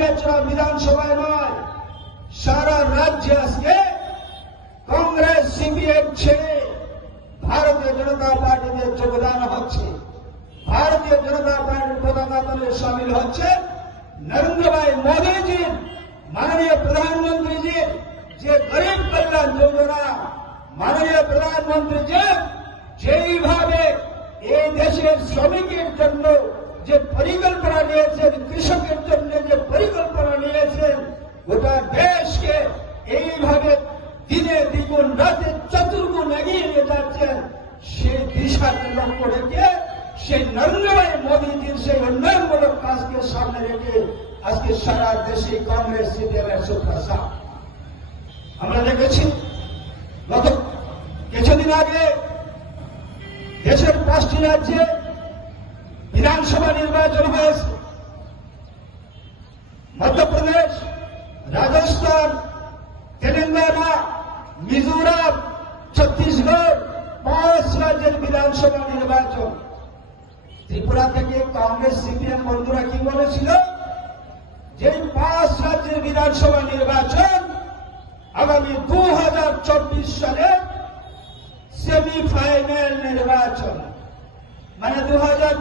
বেচরা বিধানসভায় নয়, সারা রাজ্যে আজকে কংগ্রেস, সিপিএম ছেড়ে ভারতীয় জনতা পার্টিতে যোগদান হচ্ছে। ভারতীয় জনতা পার্টির পতাকা তলে সামিল হচ্ছে নরেন্দ্র ভাই মোদীজির, মাননীয় প্রধানমন্ত্রীজির, যে গরিব কল্যাণ যোজনা, মাননীয় প্রধানমন্ত্রী যে যেইভাবে এই দেশের শ্রমিকের জন্য যে পরিকল্পনা নিয়েছেন কৃষকের গোটা দেশকে এইভাবে দিনে দ্বিগুণ, রাতে চতুর্গুণ এগিয়ে নিয়ে যাচ্ছেন সেই দিশাকে লক্ষ্য রেখে, সেই নরেন্দ্র মোদীজির সেই উন্নয়নমূলক কাজকে সামনে রেখে আজকে সারা দেশে কংগ্রেস সিপিএম একশো আমরা দেখেছি, গত কিছুদিন আগে দেশের পাঁচটি রাজ্যে বিধানসভা নির্বাচন হয়েছে। মধ্যপ্রদেশ মিজোরাম, ছত্তিশগড় পাঁচ রাজ্যের বিধানসভা নির্বাচন। ত্রিপুরা থেকে কংগ্রেস সিপিএম বন্ধুরা কি বলেছিল? যে পাঁচ রাজ্যের বিধানসভা নির্বাচন আগামী দু হাজার চব্বিশ সালে সেমিফাইনাল নির্বাচন। মানে দু হাজার